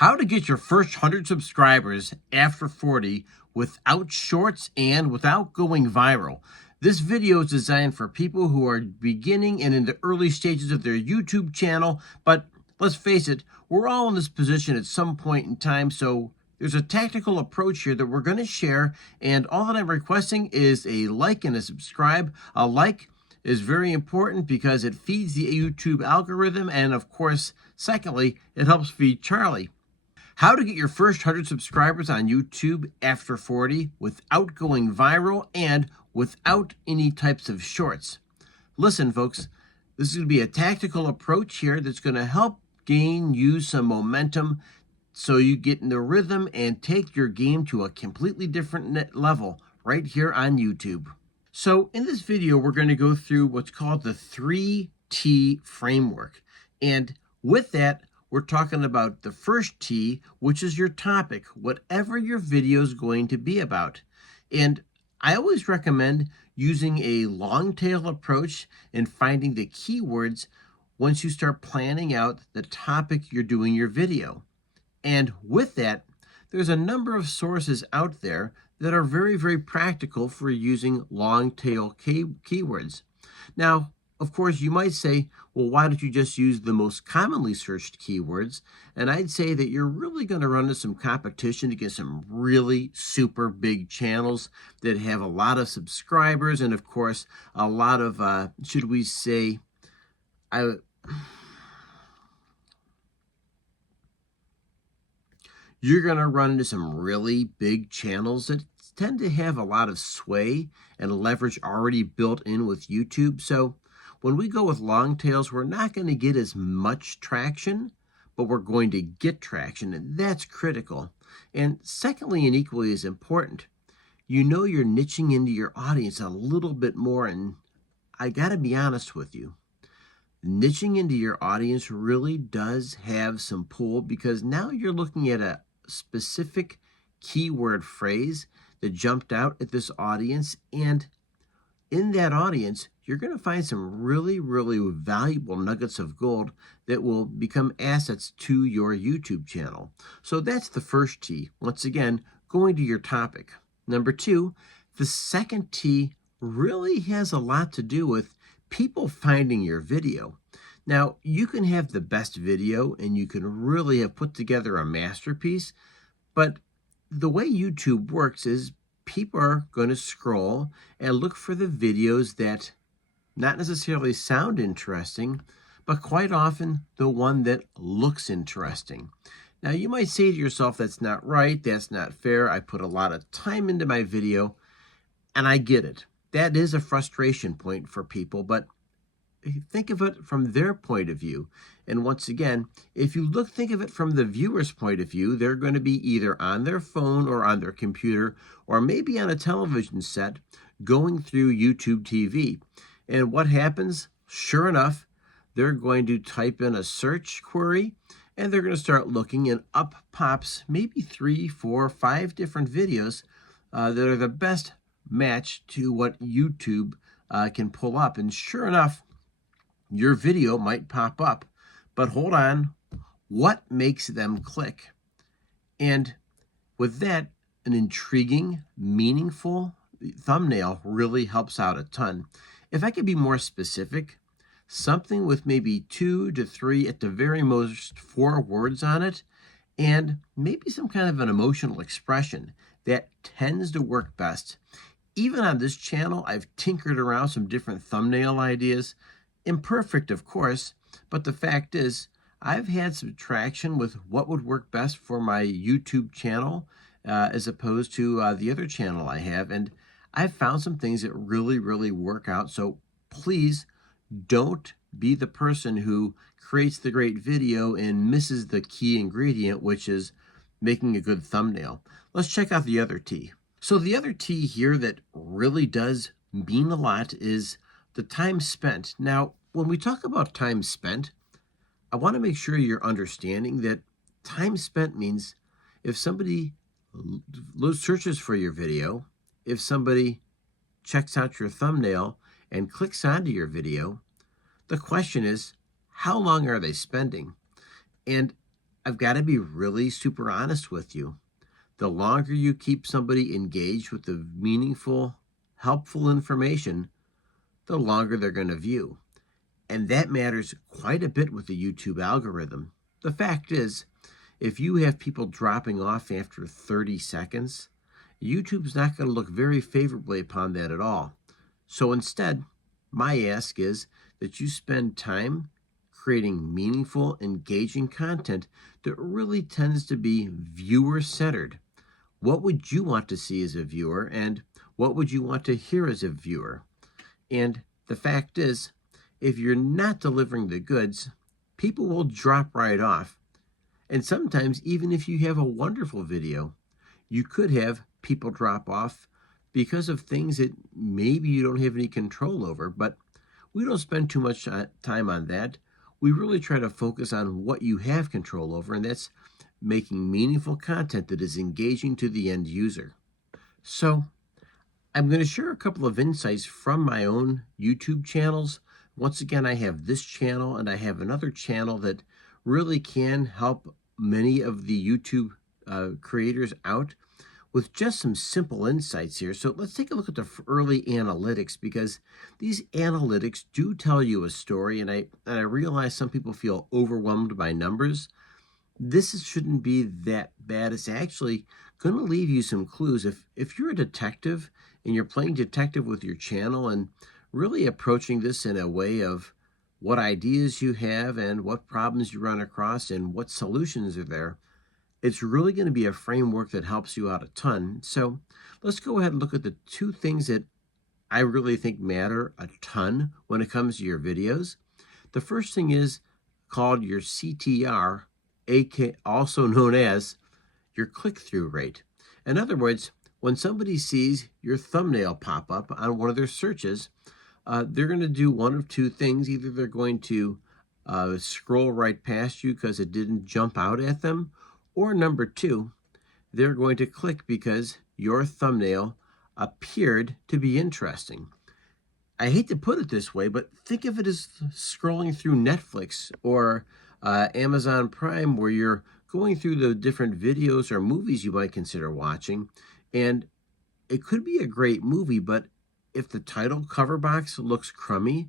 How to get your first 100 subscribers after 40 without shorts and without going viral. This video is designed for people who are beginning and in the early stages of their YouTube channel, but let's face it, we're all in this position at some point in time, so there's a tactical approach here that we're going to share, and all that I'm requesting is a like and a subscribe. A like is very important because it feeds the YouTube algorithm, and of course, secondly, it helps feed Charlie. How to get your first 100 subscribers on YouTube after 40 without going viral and without any types of shorts. Listen, folks, this is going to be a tactical approach here that's going to help gain you some momentum so you get in the rhythm and take your game to a completely different level right here on YouTube. So in this video, we're going to go through what's called the 3T framework. And with that, we're talking about the first T, which is your topic, whatever your video is going to be about. And I always recommend using a long tail approach and finding the keywords once you start planning out the topic you're doing your video. And with that, there's a number of sources out there that are very, very practical for using long tail keywords. Now, of course, you might say, well, why don't you just use the most commonly searched keywords? And I'd say that you're really going to run into some competition to get some really super big channels that have a lot of subscribers and, of course, a lot of, should we say, you're going to run into some really big channels that tend to have a lot of sway and leverage already built in with YouTube. So when we go with long tails, we're not going to get as much traction, but we're going to get traction, and that's critical. And secondly, and equally as important, you know you're niching into your audience a little bit more, and I got to be honest with you. Niching into your audience really does have some pull because now you're looking at a specific keyword phrase that jumped out at this audience, and in that audience, you're going to find some really, really valuable nuggets of gold that will become assets to your YouTube channel. So that's the first T. Once again, going to your topic. Number two, the second T really has a lot to do with people finding your video. Now, you can have the best video and you can really have put together a masterpiece, but the way YouTube works is people are going to scroll and look for the videos that not necessarily sound interesting, but quite often the one that looks interesting. Now, you might say to yourself, that's not right, that's not fair, I put a lot of time into my video, and I get it. That is a frustration point for people, but think of it from their point of view. And once again, if you think of it from the viewer's point of view, they're going to be either on their phone or on their computer or maybe on a television set going through YouTube TV. And what happens? Sure enough, they're going to type in a search query and they're going to start looking, and up pops maybe 3, 4, 5 different videos that are the best match to what YouTube can pull up. And sure enough, your video might pop up, but hold on, what makes them click? And with that, an intriguing, meaningful thumbnail really helps out a ton. If I could be more specific, something with maybe 2 to 3, at the very most 4 words on it, and maybe some kind of an emotional expression that tends to work best. Even on this channel, I've tinkered around some different thumbnail ideas. Imperfect, of course, but the fact is, I've had some traction with what would work best for my YouTube channel as opposed to the other channel I have, and I've found some things that really, really work out. So please don't be the person who creates the great video and misses the key ingredient, which is making a good thumbnail. Let's check out the other T. So the other T here that really does mean a lot is the time spent. Now, when we talk about time spent, I want to make sure you're understanding that time spent means if somebody searches for your video, if somebody checks out your thumbnail and clicks onto your video, the question is, how long are they spending? And I've got to be really super honest with you. The longer you keep somebody engaged with the meaningful, helpful information, the longer they're going to view. And that matters quite a bit with the YouTube algorithm. The fact is, if you have people dropping off after 30 seconds, YouTube's not going to look very favorably upon that at all. So instead, my ask is that you spend time creating meaningful, engaging content that really tends to be viewer-centered. What would you want to see as a viewer, and what would you want to hear as a viewer? And the fact is, if you're not delivering the goods, people will drop right off. And sometimes, even if you have a wonderful video, you could have people drop off because of things that maybe you don't have any control over. But we don't spend too much time on that. We really try to focus on what you have control over, and that's making meaningful content that is engaging to the end user. So I'm going to share a couple of insights from my own YouTube channels. Once again, I have this channel and I have another channel that really can help many of the YouTube creators out with just some simple insights here. So let's take a look at the early analytics, because these analytics do tell you a story, and I realize some people feel overwhelmed by numbers. This shouldn't be that bad. It's actually going to leave you some clues. If you're a detective and you're playing detective with your channel and really approaching this in a way of what ideas you have and what problems you run across and what solutions are there, it's really going to be a framework that helps you out a ton. So let's go ahead and look at the two things that I really think matter a ton when it comes to your videos. The first thing is called your CTR, also known as your click-through rate. In other words, when somebody sees your thumbnail pop up on one of their searches, they're going to do one of two things. Either they're going to scroll right past you because it didn't jump out at them, or number two, they're going to click because your thumbnail appeared to be interesting. I hate to put it this way, but think of it as scrolling through Netflix or Amazon Prime, where you're going through the different videos or movies you might consider watching, and it could be a great movie, but if the title cover box looks crummy,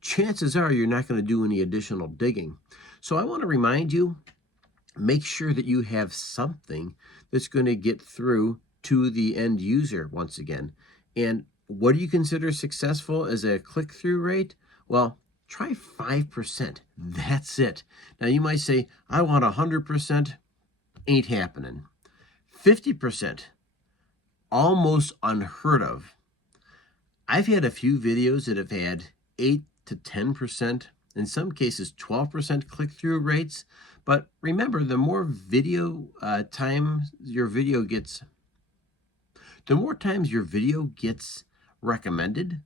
chances are you're not going to do any additional digging. So I want to remind you, make sure that you have something that's going to get through to the end user once again. And what do you consider successful as a click-through rate? Well, try 5%. That's it. Now you might say, I want 100%. Ain't happening. 50%, almost unheard of. I've had a few videos that have had 8 to 10%, in some cases 12% click-through rates. But remember, the more video times your video gets recommended,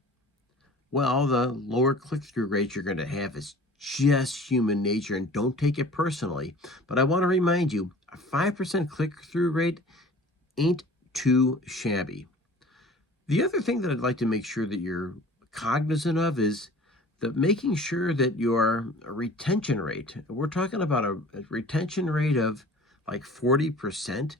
well, the lower click-through rate you're going to have. Is just human nature, and don't take it personally. But I want to remind you, a 5% click-through rate ain't too shabby. The other thing that I'd like to make sure that you're cognizant of is that making sure that your retention rate, we're talking about a retention rate of like 40%.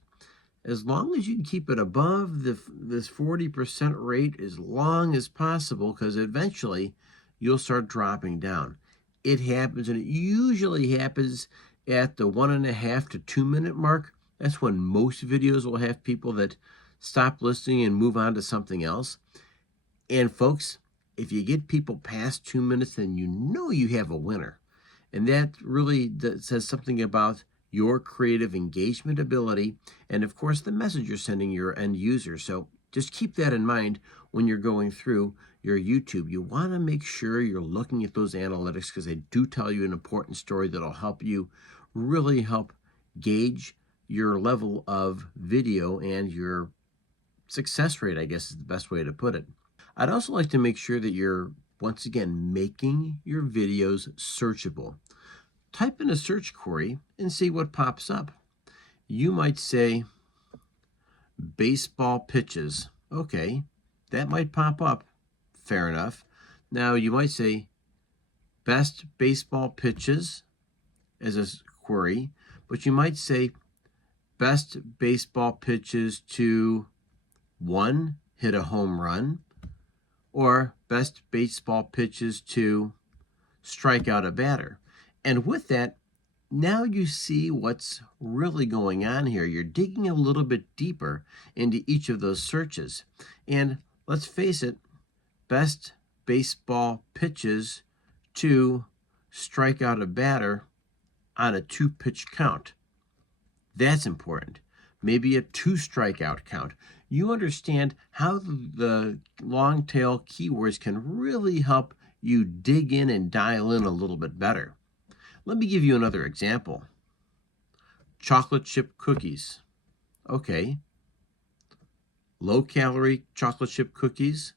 As long as you can keep it above this 40% rate as long as possible, because eventually you'll start dropping down. It happens, and it usually happens at the 1.5 to 2 minute mark. That's when most videos will have people that stop listening and move on to something else. And folks, if you get people past 2 minutes, then you know you have a winner. And that really says something about your creative engagement ability, and of course the message you're sending your end user. So just keep that in mind when you're going through your YouTube. You want to make sure you're looking at those analytics, because they do tell you an important story that'll help you really help gauge your level of video and your success rate, I guess is the best way to put it. I'd also like to make sure that you're, once again, making your videos searchable. Type in a search query and see what pops up. You might say baseball pitches. Okay, that might pop up. Fair enough. Now you might say best baseball pitches as a query, but you might say best baseball pitches to 1, hit a home run, or best baseball pitches to strike out a batter. And with that, now you see what's really going on here. You're digging a little bit deeper into each of those searches. And let's face it, best baseball pitches to strike out a batter on a 2-pitch count. That's important. Maybe a 2 strikeout count. You understand how the long tail keywords can really help you dig in and dial in a little bit better. Let me give you another example. Chocolate chip cookies. Okay. Low calorie chocolate chip cookies.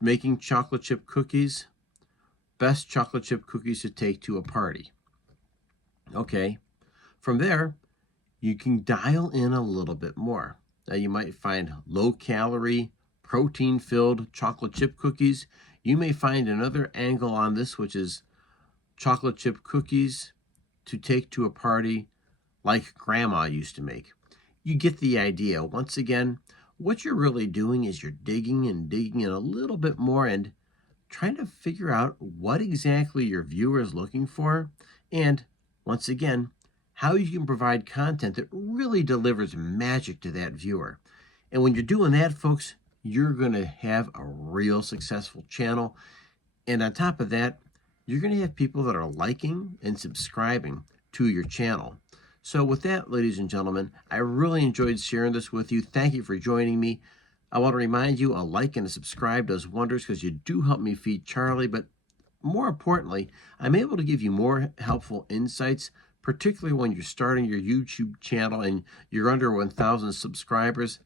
Making chocolate chip cookies. Best chocolate chip cookies to take to a party. Okay. From there, you can dial in a little bit more. Now you might find low calorie, protein filled chocolate chip cookies. You may find another angle on this, which is chocolate chip cookies to take to a party like grandma used to make. You get the idea. Once again, what you're really doing is you're digging and digging in a little bit more and trying to figure out what exactly your viewer is looking for, and once again, how you can provide content that really delivers magic to that viewer. And when you're doing that, folks, you're going to have a real successful channel. And on top of that, you're going to have people that are liking and subscribing to your channel. So with that, ladies and gentlemen, I really enjoyed sharing this with you. Thank you for joining me. I want to remind you, a like and a subscribe does wonders because you do help me feed Charlie. But more importantly, I'm able to give you more helpful insights, particularly when you're starting your YouTube channel and you're under 1,000 subscribers.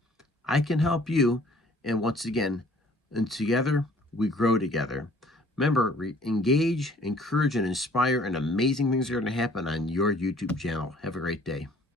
I can help you. And once again, and together, we grow together. Remember, engage, encourage, and inspire, and amazing things are going to happen on your YouTube channel. Have a great day.